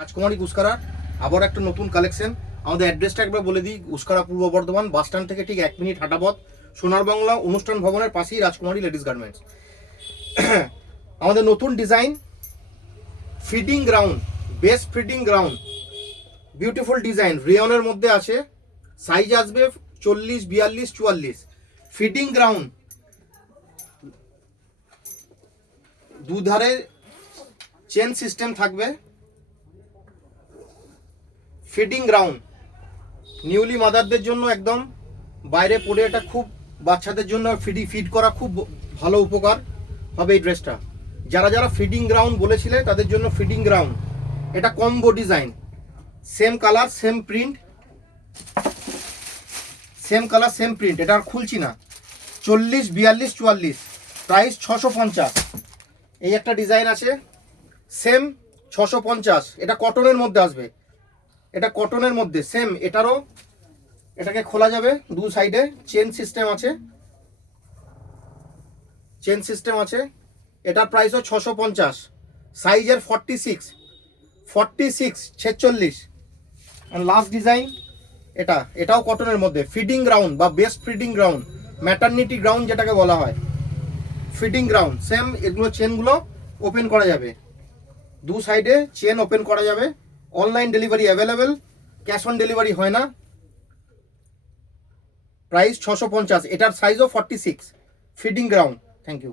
রাজকুমারী উস্কারা আবার একটা নতুন কালেকশন। আমাদের অ্যাড্রেসটা একবার বলে দিই, উস্কারা পূর্ব বর্ধমান বাস স্ট্যান্ড থেকে ঠিক 1 মিনিট হাঁটা পথ, সোনার বাংলা অনুষ্ঠান ভবনের পাশেই রাজকুমারী লেডিস গার্মেন্টস। আমাদের নতুন design fitting ground, best fitting ground, beautiful design রিয়নের মধ্যে আছে। সাইজ আসবে 40, 42, 44। ফিটিং গ্রাউন্ড, দুধারে চেন সিস্টেম থাকবে। ফিটিং গ্রাউন্ড নিউলি মাদারদের জন্য একদম বাইরে পড়ে, এটা খুব বাচ্চাদের জন্য ফিট করা খুব ভালো উপকার হবে এই ড্রেসটা। যারা যারা ফিটিং গ্রাউন্ড বলেছিলে তাদের জন্য ফিটিং গ্রাউন্ড। এটা combo design, same colour same print, এটা আর খুলছি না। 40, 42, 44, প্রাইস 650। এই একটা ডিজাইন আছে সেম 650, এটা কটনের মধ্যে আসবে। এটা কটনের মধ্যে সেম, এটারও এটাকে খোলা যাবে, দু সাইডে চেন সিস্টেম আছে। এটার প্রাইসও 650। সাইজের 46, 46 লাস্ট ডিজাইন। এটাও কটনের মধ্যে। ফিটিং গ্রাউন্ড বা best fitting ground, maternity ground যেটাকে বলা হয়, ফিটিং গ্রাউন্ড সেম। এগুলো চেনগুলো ওপেন করা যাবে, দু সাইডে চেন ওপেন করা যাবে। Online delivery available, cash on delivery হয় না। প্রাইস 650, এটার সাইজও 46। Fitting ground. Thank you.